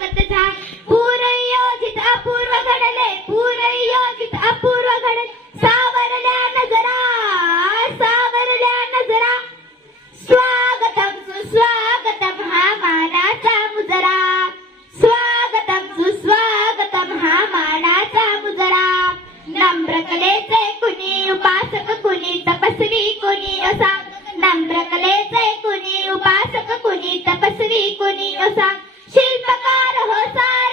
स्वागत झा पूरयोजित अपूर्व घडले पूरयोजित अपूर्व घडले सावरल्या नजरा स्वागतम सुस्वागतम हा मानाचा मुजरा स्वागतम सुस्वागतम हा मानाचा मुजरा नम्र कलेचे कुणी उपासक कुणी तपस्वी कुणी असा नम्र कलेचे कुणी उपासक कुणी तपस्वी कुणी असा शिल्पकार हो सारे